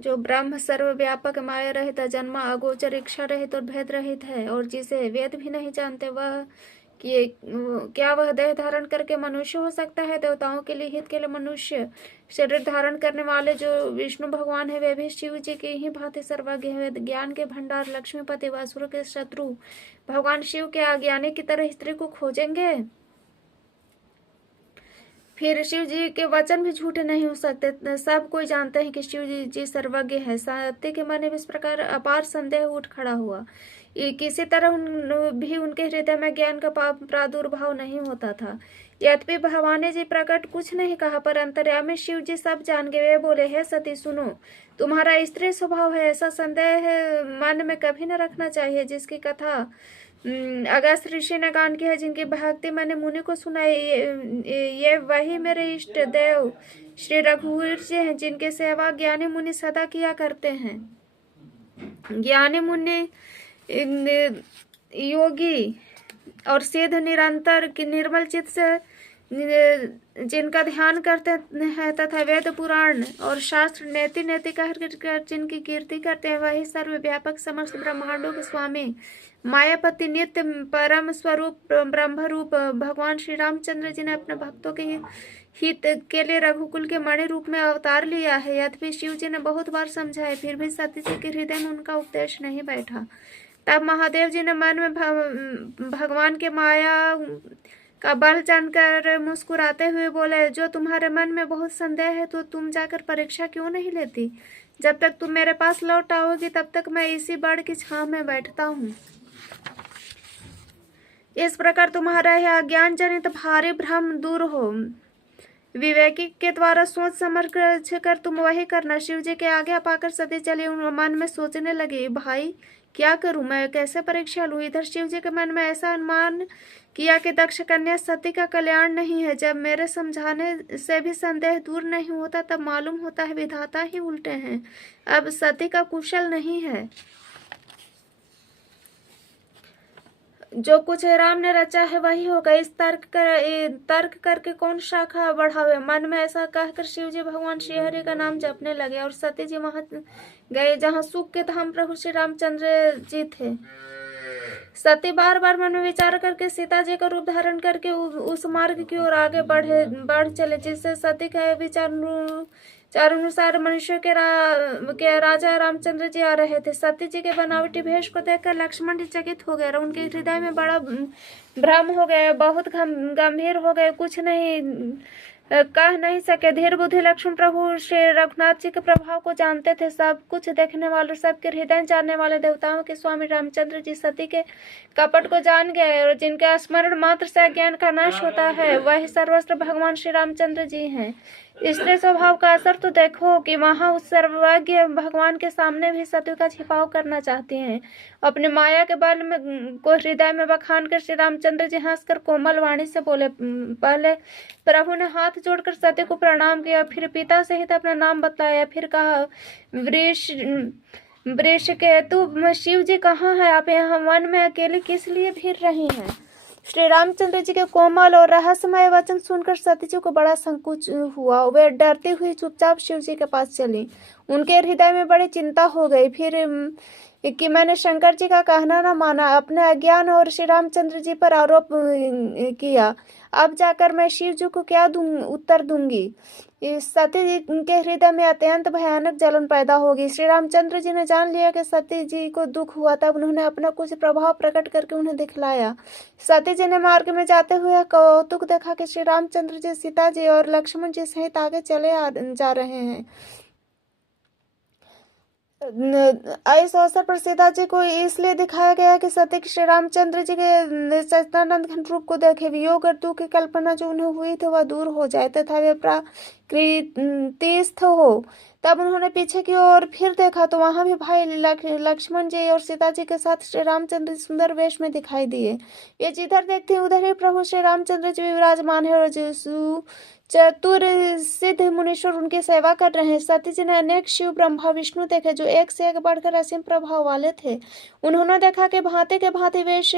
जो ब्रह्म सर्वव्यापक माया रहित जन्मा अगोचर इच्छा रहित और भेद रहित है, और जिसे वेद भी नहीं जानते, वह कि क्या वह देह धारण करके मनुष्य हो सकता है? देवताओं के लिए हित के लिए मनुष्य शरीर धारण करने वाले जो विष्णु भगवान है, वे भी शिव जी की ही भांति सर्वज्ञ है। ज्ञान के भंडार, लक्ष्मीपति व असुर के शत्रु भगवान शिव के अज्ञानी की तरह स्त्री को खोजेंगे? फिर शिव जी के वचन भी झूठे नहीं हो सकते। सब कोई जानते हैं कि शिव जी सर्वज्ञ है। सत्य के मन में इस प्रकार अपार संदेह उठ खड़ा हुआ। किसी तरह भी उनके हृदय में ज्ञान का प्रादुर्भाव नहीं होता था। यद्यपि भवानी जी प्रकट कुछ नहीं कहा, पर अंतर्यामी शिव जी सब जान गए। वे बोले, हे सती सुनो, तुम्हारा स्त्री स्वभाव है, ऐसा संदेह मन में कभी न रखना चाहिए। जिसकी कथा अगस्त ऋषि ने गान की है, जिनकी भक्ति मैंने मुनि को सुनाई, ये वही मेरे इष्ट देव श्री रघुवीर जी हैं, जिनके सेवा ज्ञानी मुनि सदा किया करते हैं। ज्ञानी मुनि योगी और सिद्ध निरंतर की निर्मल चित्त से जिनका ध्यान करते हैं तथा वेद पुराण और शास्त्र नेति नेति कर जिनकी कीर्ति करते हैं, वही सर्वव्यापक समस्त ब्रह्मांडों के स्वामी मायापति नित्य परम स्वरूप ब्रह्म रूप भगवान श्री रामचंद्र जी ने अपने भक्तों के हित के लिए रघुकुल के मणि रूप में अवतार लिया है। यद्यपि शिव जी ने बहुत बार समझाए, फिर भी सती जी के हृदय में उनका उपदेश नहीं बैठा। तब महादेव जी ने मन में भगवान के माया का बल जानकर मुस्कुराते हुए बोले, जो तुम्हारे मन में बहुत संदेह है तो तुम जाकर परीक्षा क्यों नहीं लेती? जब तक तुम मेरे पास लौट आओगी तब तक मैं इसी बड़ की छांव में बैठता हूँ। इस प्रकार तुम्हारा यह अज्ञान जनित भारी भ्रम दूर हो। विवेकी के द्वारा सोच समझ कर तुम वही करना। शिव जी के आज्ञा पाकर सती चली मन में सोचने लगी, भाई क्या करूं मैं, कैसे परीक्षा लूं? इधर शिव जी के मन में ऐसा अनुमान किया कि दक्ष कन्या सती का कल्याण नहीं है। जब मेरे समझाने से भी संदेह दूर नहीं होता, तब मालूम होता है विधाता ही उल्टे हैं। अब सती का कुशल नहीं है। जो कुछ राम ने रचा है वही होगा। इस तर्क करके कौन शाखा बढ़ावे? मन में ऐसा कहकर शिव जी भगवान श्री हरि का नाम जपने लगे और सती जी वहां गए जहां सुख के धाम प्रभु श्री रामचंद्र जी थे। सती बार बार मन में विचार करके सीता जी का रूप धारण करके उस मार्ग की ओर आगे बढ़ चले जिससे सती के विचार अनुसार मनुष्य के राजा रामचंद्र जी आ रहे थे। सती जी के बनावटी भेष को देखकर लक्ष्मण जी चकित हो गए। उनके हृदय में बड़ा भ्रम हो गया, बहुत गंभीर हो गए, कुछ नहीं कह नहीं सके। धीर बुद्धि लक्ष्मण प्रभु श्री रघुनाथ जी के प्रभाव को जानते थे। सब कुछ देखने वाले, सबके हृदय जानने वाले देवताओं के स्वामी रामचंद्र जी सती के कपट को जान गए, और जिनके स्मरण मात्र से ज्ञान का नाश होता है वही सर्वस्त्र भगवान श्री रामचंद्र जी हैं। स्त्री स्वभाव का असर तो देखो कि वहां उस सर्वज्ञ भगवान के सामने भी सती का छिपाव करना चाहती हैं। अपने माया के बल में को हृदय में बखान कर श्री रामचंद्र जी हंसकर कोमल वाणी से बोले। पहले प्रभु ने हाथ जोड़कर सती को प्रणाम किया, फिर पिता सहित अपना नाम बताया, फिर कहा, वृष के तू शिव जी कहाँ है? आप यहाँ वन में अकेले किस लिए फिर रही हैं? श्री रामचंद्र जी के कोमल और रहस्यमय वचन सुनकर सती जी को बड़ा संकोच हुआ। वे डरती हुई चुपचाप शिव जी के पास चली। उनके हृदय में बड़ी चिंता हो गई फिर कि मैंने शंकर जी का कहना न माना, अपने अज्ञान और श्री रामचंद्र जी पर आरोप किया। अब जाकर मैं शिव जी को क्या उत्तर दूंगी? सती जी के हृदय में अत्यंत भयानक जलन पैदा होगी। श्री रामचंद्र जी ने जान लिया कि सती जी को दुख हुआ, तब उन्होंने अपना कुछ प्रभाव प्रकट करके उन्हें दिखलाया। सती जी ने मार्ग में जाते हुए कौतुक देखा कि श्री रामचंद्र जी सीता जी और लक्ष्मण जी सहित आगे चले जा रहे हैं। इस अवसर पर सीता जी को इसलिए दिखाया गया कि सती श्री रामचंद्र जी के सच्चिदानंद घन रूप को देखे, वियोग और दुख की कल्पना जो उन्हें हुई थी वह दूर हो जाए तथा वे प्राकृतिस्थ हो। तब उन्होंने पीछे की ओर फिर देखा तो वहां भी भाई लक्ष्मण जी और सीता जी के साथ श्री रामचंद्र सुंदर वेश में दिखाई दिए। ये जिधर देखते उधर ही प्रभु श्री रामचंद्र जी विराजमान है और चतुर सिद्ध मुनीश्वर उनकी सेवा कर रहे हैं। सती जी ने अनेक शिव ब्रह्मा विष्णु देखे जो एक से एक बढ़कर असीम प्रभाव वाले थे। उन्होंने देखा कि भांति के भांति वेश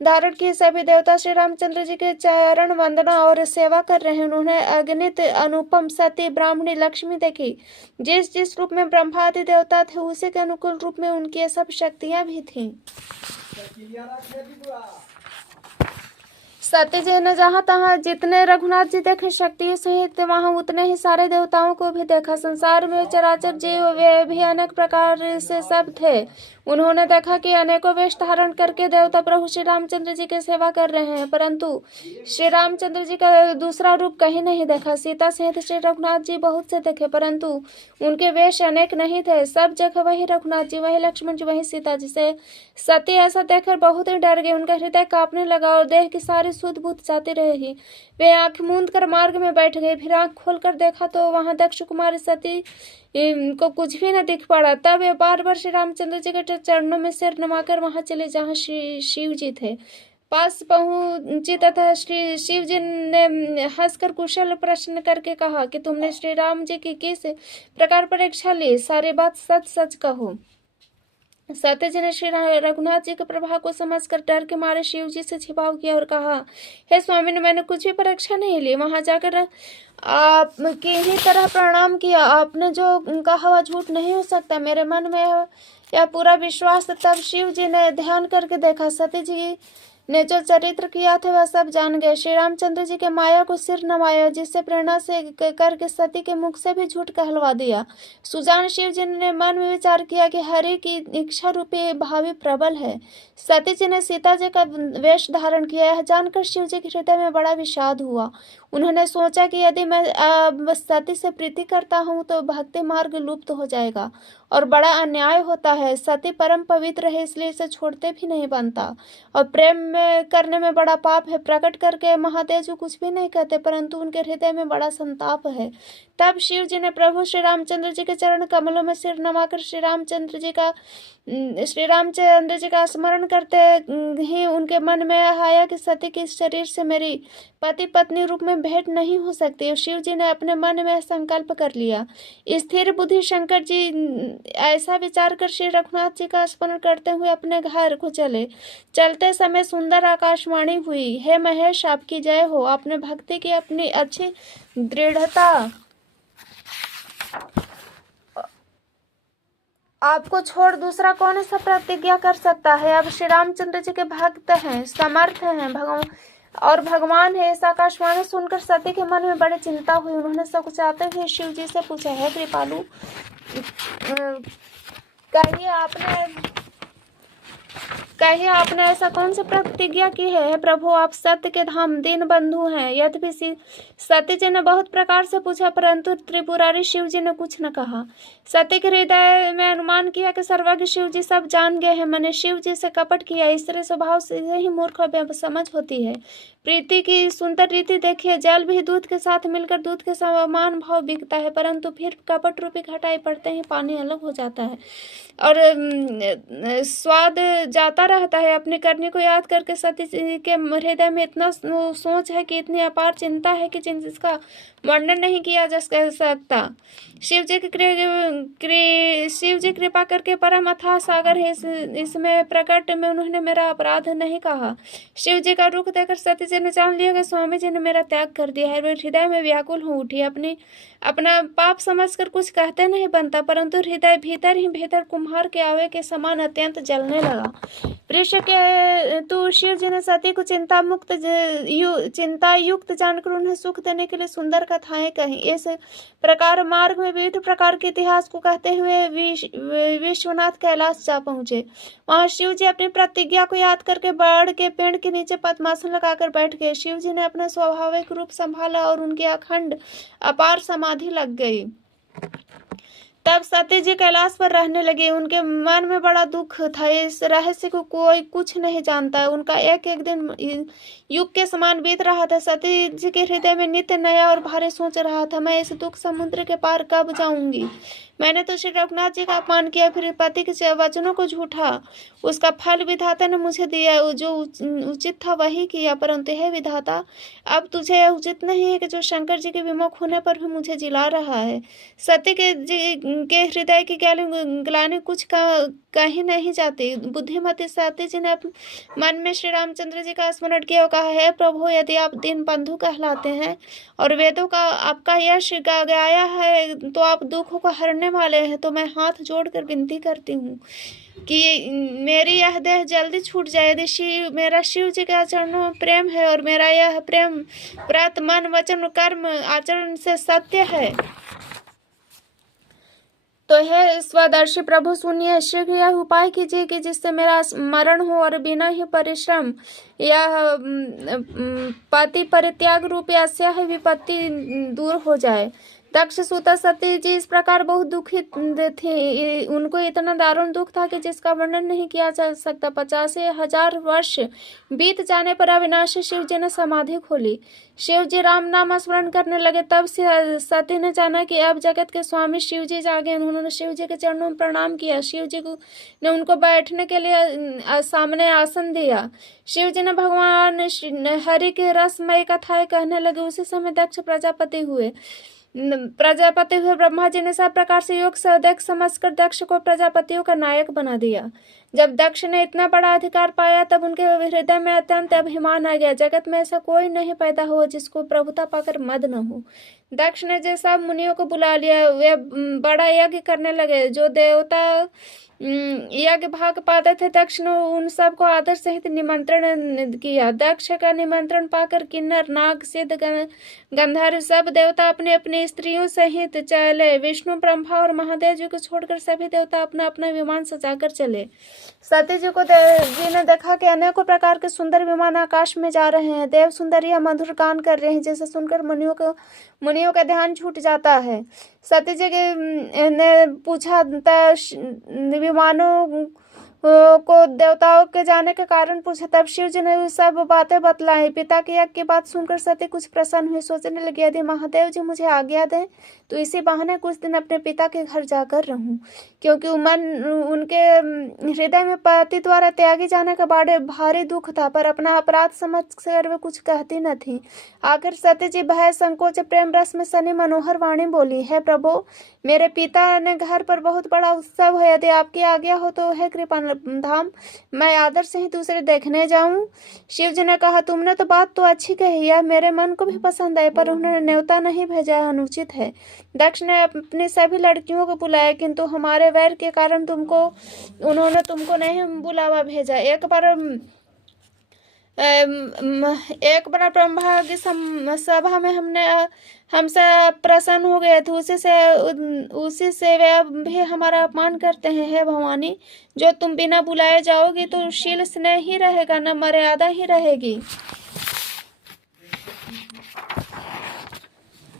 धारण किए सभी देवता श्री रामचंद्र जी के चरण वंदना और सेवा कर रहे हैं। उन्होंने अगणित अनुपम सती ब्राह्मणी लक्ष्मी देखी। जिस जिस रूप में ब्रह्मा आदि देवता थे उसी के अनुकूल रूप में उनकी ये सब शक्तियां भी थीं। सती जी ने जहाँ तहाँ जितने रघुनाथ जी देखे शक्ति सहित वहाँ उतने ही सारे देवताओं को भी देखा। संसार में चराचर जीव वे भी अनेक प्रकार से सब थे। उन्होंने देखा कि अनेकों वेश धारण करके देवता प्रभु श्री रामचंद्र जी की सेवा कर रहे हैं, परंतु श्री रामचंद्र जी का दूसरा रूप कहीं नहीं देखा। सीता सहित श्री रघुनाथ जी बहुत से देखे, परंतु उनके वेश अनेक नहीं थे। सब जगह वही रघुनाथ जी, वही लक्ष्मण जी, वही सीता जी। से सती ऐसा देखकर बहुत ही डर गई। उनका हृदय कांपने लगा और देह की सारी सुध बुध जाती रही। वे आंख मूंद कर मार्ग में बैठ गए। फिर आंख खोलकर देखा तो वहां दक्ष कुमारी सती को कुछ भी न दिख पड़ा। तब वे बार बार श्री रामचंद्र जी के चरणों में सिर नमाकर वहां चले जहाँ शिव जी थे। पास पहुंची तथा श्री शिव जी ने हंसकर कुशल प्रश्न करके कहा कि तुमने श्री राम जी की किस प्रकार परीक्षा ली, सारी बात सच सच कहो। सती जी ने श्री रघुनाथ जी के प्रभाव को समझकर डर के मारे शिव जी से छिपाव किया और कहा, हे स्वामी, मैंने कुछ भी परीक्षा नहीं ली। वहां जाकर आप की ही तरह प्रणाम किया। आपने जो कहा वह झूठ नहीं हो सकता। मेरे मन में यह पूरा विश्वास। तब शिव जी ने ध्यान करके देखा। सती जी ने जो चरित्र किया था वह सब जान गए। श्री रामचंद्र जी के माया को सिर नवाया, जिससे प्रेरणा से करके सती के मुख से भी झूठ कहलवा दिया। सुजान शिव जी ने मन में विचार किया कि हरि की इच्छा रूपी भावी प्रबल है। सती जी ने सीता जी का वेश धारण किया। यह जानकर शिव जी के हृदय में बड़ा विषाद हुआ। उन्होंने सोचा कि यदि मैं सती से प्रीति करता हूँ तो भक्ति मार्ग लुप्त हो जाएगा और बड़ा अन्याय होता है। सती परम पवित्र है, इसलिए इसे छोड़ते भी नहीं बनता, और प्रेम में करने में बड़ा पाप है। प्रकट करके महादेव जी कुछ भी नहीं कहते, परंतु उनके हृदय में बड़ा संताप है। तब शिव जी ने प्रभु श्री रामचंद्र जी के चरण कमलों में सिर नवाकर श्री रामचंद्र जी का स्मरण करते ही उनके मन में आया कि सती के शरीर से मेरी पति पत्नी रूप में भेंट नहीं हो सकती। शिव जी ने अपने मन में संकल्प कर लिया। स्थिर बुद्धि शंकर जी ऐसा विचार कर श्री रघुनाथ जी का स्मरण करते हुए अपने घर को चले। चलते समय सुंदर आकाशवाणी हुई, हे महेश, आपकी जय हो। आपने भक्ति की अपनी अच्छी दृढ़ता आपको छोड़ दूसरा कौन ऐसा प्रतिज्ञा कर सकता है। अब श्री रामचंद्र जी के भक्त हैं, समर्थ हैं, भगवान है। इस आकाशवाणी सुनकर सती के मन में बड़ी चिंता हुई। उन्होंने सकुचाते हुए शिव जी से पूछा, है कृपालु, कहिए आपने ऐसा कौन सी प्रतिज्ञा की है। प्रभु, आप सत्य के धाम दीन बंधु हैं। यद्यपि सती जी ने बहुत प्रकार से पूछा, परंतु त्रिपुरारी शिव जी ने कुछ न कहा। सती के हृदय में अनुमान किया कि सर्वज्ञ शिव जी सब जान गए हैं। मैंने शिव जी से कपट किया। स्त्री स्वभाव से ही मूर्ख और समझ होती है। प्रीति की सुंदर रीति देखिए, जल भी दूध के साथ मिलकर दूध के समान भाव बिकता है, परंतु फिर कपट रूपी खटाई पड़ते ही पानी अलग हो जाता है और स्वाद जाता रहता है। अपनी करनी को याद करके सती के हृदय में इतना सोच है कि इतनी अपार चिंता है कि जिसका वर्णन नहीं किया जा सकता। शिव जी कृपा करके परम अथाह सागर है, इसमें प्रकट में उन्होंने मेरा अपराध नहीं कहा। शिव जी का रुख देकर सती जी ने जान लिया कि स्वामी जी ने मेरा त्याग कर दिया है। वे हृदय में व्याकुल हो उठी। अपना पाप समझकर कुछ कहते नहीं बनता, परंतु हृदय भीतर ही भीतर कुम्हार के आवे के समान अत्यंत जलने लगा। वृक्ष के तो शिव जी ने सती को चिंता युक्त जानकर उन्हें सुख देने के लिए सुंदर कथाएं कही। इस प्रकार मार्ग में विविध प्रकार के इतिहास को कहते हुए विश्वनाथ कैलाश जा पहुंचे। वहां शिव जी अपनी प्रतिज्ञा को याद करके बड़ के पेड़ के नीचे पद्मासन लगाकर बैठ गए। शिव जी ने अपना स्वाभाविक रूप संभाला और उनकी अखंड अपार समाधि लग गई। तब सती जी कैलाश पर रहने लगे। उनके मन में बड़ा दुख था। इस रहस्य को कोई कुछ नहीं जानता। उनका एक एक दिन युग के समान बीत रहा था। सती जी के हृदय में नित्य नया और भारी सोच रहा था, मैं इस दुख समुद्र के पार कब जाऊंगी। मैंने तो श्री रघुनाथ जी का अपमान किया, फिर पति के वचनों को झूठा। उसका फल विधाता ने मुझे दिया, जो उचित था वही किया। परंतु हे विधाता, अब तुझे यह उचित नहीं है कि जो शंकर जी के विमुख होने पर भी मुझे जिला रहा है। सत्य के हृदय की ग्लानि कुछ कहीं नहीं जाती। बुद्धिमती सती जी ने मन में श्री रामचंद्र जी का स्मरण किया और कहा, हे प्रभु, यदि आप दीन बंधु कहलाते हैं और वेदों का आपका यश गाया है, तो आप दुखों को हरने वाले हैं, तो मैं हाथ जोड़कर विनती करती हूँ कि मेरी यह देह जल्दी छूट जाए। यदि मेरा शिव जी के चरणों में प्रेम है और मेरा यह प्रेम व्रत मन वचन कर्म आचरण से सत्य है, तो है स्वदर्शी प्रभु सुनिए, शीघ्र यह उपाय कीजिए कि जिससे मेरा मरण हो और बिना ही परिश्रम यह पति परित्याग रूप या विपत्ति दूर हो जाए। दक्ष सुता सती जी इस प्रकार बहुत दुखित थी। उनको इतना दारुण दुख था कि जिसका वर्णन नहीं किया जा सकता। 50,000 वर्ष बीत जाने पर अविनाशी शिव जी ने समाधि खोली। शिव जी राम नाम स्मरण करने लगे। तब से सती ने जाना कि अब जगत के स्वामी शिव जी जागे। उन्होंने शिव जी के चरणों में प्रणाम किया। शिव जी ने उनको बैठने के लिए सामने आसन दिया। शिव जी ने भगवान हरि के रसमय कथाएं कहने लगे। उसी समय दक्ष प्रजापति हुए। ब्रह्मा जी ने सब प्रकार से योग से देख समझकर दक्ष को प्रजापतियों का नायक बना दिया। जब दक्ष ने इतना बड़ा अधिकार पाया, तब उनके हृदय में अत्यंत अभिमान आ गया। जगत में ऐसा कोई नहीं पैदा हुआ जिसको प्रभुता पाकर मद न हो। दक्ष ने जो सब मुनियों को बुला लिया, वे बड़ा यज्ञ करने लगे। जो देवता यज्ञ भाग पाते थे, दक्ष ने उन सबको आदर सहित निमंत्रण किया। दक्ष का निमंत्रण पाकर किन्नर नाग सिद्ध गंधर्व सब देवता अपने अपने स्त्रियों सहित चले। विष्णु ब्रह्मा और महादेव जी को छोड़कर सभी देवता अपना अपना विमान सजाकर चले। सती जी ने देखा कि अनेकों प्रकार के सुंदर विमान आकाश में जा रहे हैं। देव सुंदरियां मधुर गान कर रहे हैं, जिसे सुनकर मुनियों का ध्यान छूट जाता है। सती जी ने पूछा, विमानों को देवताओं के जाने के कारण पूछा। तब शिव जी ने सब बातें बतलाई। पिता की यज्ञ की बात सुनकर सती कुछ प्रसन्न हुई। सोचने लगी, यदि महादेव जी मुझे आज्ञा दें तो इसी बहाने कुछ दिन अपने पिता के घर जाकर रहूं, क्योंकि उनके हृदय में पति द्वारा त्यागी जाने का बड़े भारी दुख था, पर अपना अपराध समझ कर वे कुछ कहती न थी। आखिर सती जी भय संकोच प्रेम रस में सनी मनोहर वाणी बोली, है प्रभु, मेरे पिता ने घर पर बहुत बड़ा उत्सव है। यदि आपकी आज्ञा हो तो है कृपा धाम, मैं आदर से ही दूसरे देखने जाऊं। शिव जी ने कहा, तुमने तो बात तो अच्छी कही है, मेरे मन को भी पसंद है, पर उन्होंने न्योता नहीं भेजा, अनुचित है। दक्ष ने अपनी सभी लड़कियों को बुलाया, किंतु हमारे वैर के कारण उन्होंने तुमको नहीं बुलावा भेजा। एक बार ब्रह्मा की सभा में हमसे प्रसन्न हो गए थे, उसी से वे भी हमारा अपमान करते हैं। हे भवानी, जो तुम बिना बुलाए जाओगी तो शील स्नेह ही रहेगा, न मर्यादा ही रहेगी।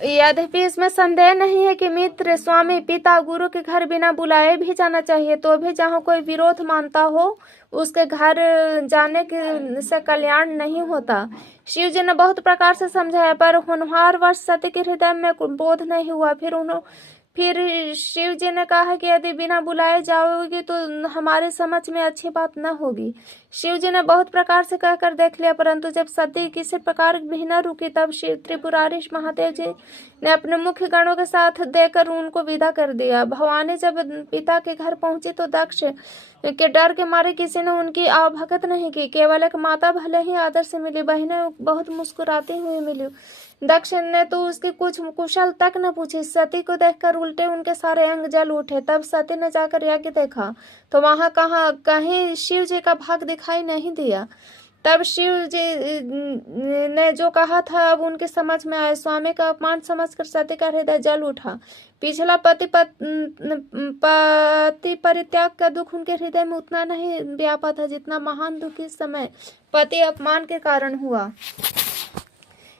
यद्यपि इसमें संदेह नहीं है कि मित्र, स्वामी, पिता, गुरु के घर बिना बुलाए भी जाना चाहिए, तो भी जहाँ कोई विरोध मानता हो उसके घर जाने से कल्याण नहीं होता। शिव जी ने बहुत प्रकार से समझाया, पर होनहार वर्ष सती के हृदय में बोध नहीं हुआ। फिर शिव जी ने कहा कि यदि बिना बुलाए जाओगी तो हमारे समझ में अच्छी बात न होगी। शिव जी ने बहुत प्रकार से कहकर देख लिया, परंतु जब सती किसी प्रकार भी न रुकी, तब शिव त्रिपुरारी महादेव जी ने अपने मुख्य गणों के साथ देकर उनको विदा कर दिया। भवानी जब पिता के घर पहुंची तो दक्ष के डर के मारे किसी ने उनकी आवभगत नहीं की। केवल एक माता भले ही आदर से मिली, बहनें बहुत मुस्कुराती हुई मिली। दक्ष ने तो उसकी कुछ कुशल तक न पूछी। सती को देखकर उल्टे उनके सारे अंग जल उठे। तब सती ने जाकर यज्ञ देखा तो वहां कहीं शिव जी का भाग दिखाई नहीं दिया। तब शिव जी ने जो कहा था अब उनके समझ में आया। स्वामी का अपमान समझकर सती का हृदय जल उठा। पिछला पति परित्याग का दुख उनके हृदय में उतना नहीं व्यापा था जितना महान दुख इस समय पति अपमान के कारण हुआ।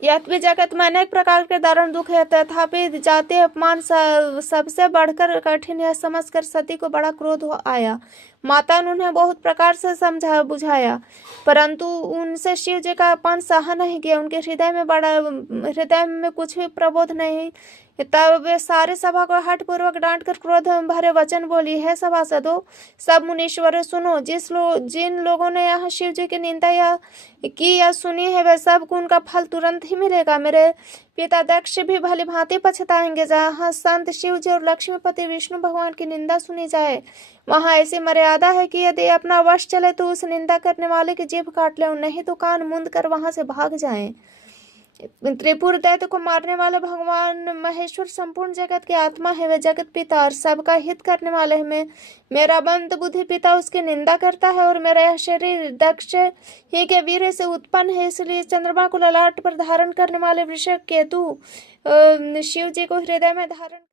यद्यपि जगत में अनेक प्रकार के दारुण दुख है, तथापि जाति अपमान सबसे बढ़कर कठिन यह समझकर सती को बड़ा क्रोध आया। माता ने उन्हें बहुत प्रकार से समझा बुझाया, परंतु उनसे शिव जी का अपमान सहा नहीं किया। उनके हृदय में कुछ भी प्रबोध नहीं तब वे सारे सभा को हठ पूर्वक डांटकर क्रोध भरे वचन बोली, है सभासदों, सब मुनीश्वरों सुनो, जिन लोगों ने यहाँ शिव जी की निंदा या सुनी है वे सब को उनका फल तुरंत ही मिलेगा। मेरे पिता दक्ष भी भली भांति पछताएंगे। जहाँ संत शिव जी और लक्ष्मीपति विष्णु भगवान की निंदा सुनी जाए वहां ऐसी मर्यादा है कि यदि अपना वश चले तो उस निंदा करने वाले की जीभ काट ले, नहीं तो कान मूंद कर वहां से भाग जाएं। त्रिपुर दैत्य को मारने वाले भगवान महेश्वर संपूर्ण जगत के आत्मा है। वे जगत पिता और सबका हित करने वाले हैं। मेरा बंद बुद्धि पिता उसकी निंदा करता है और मेरा यह शरीर दक्ष ही के वीर से उत्पन्न है। इसलिए चंद्रमा को ललाट पर धारण करने वाले वृषभ केतु शिव जी को हृदय में धारण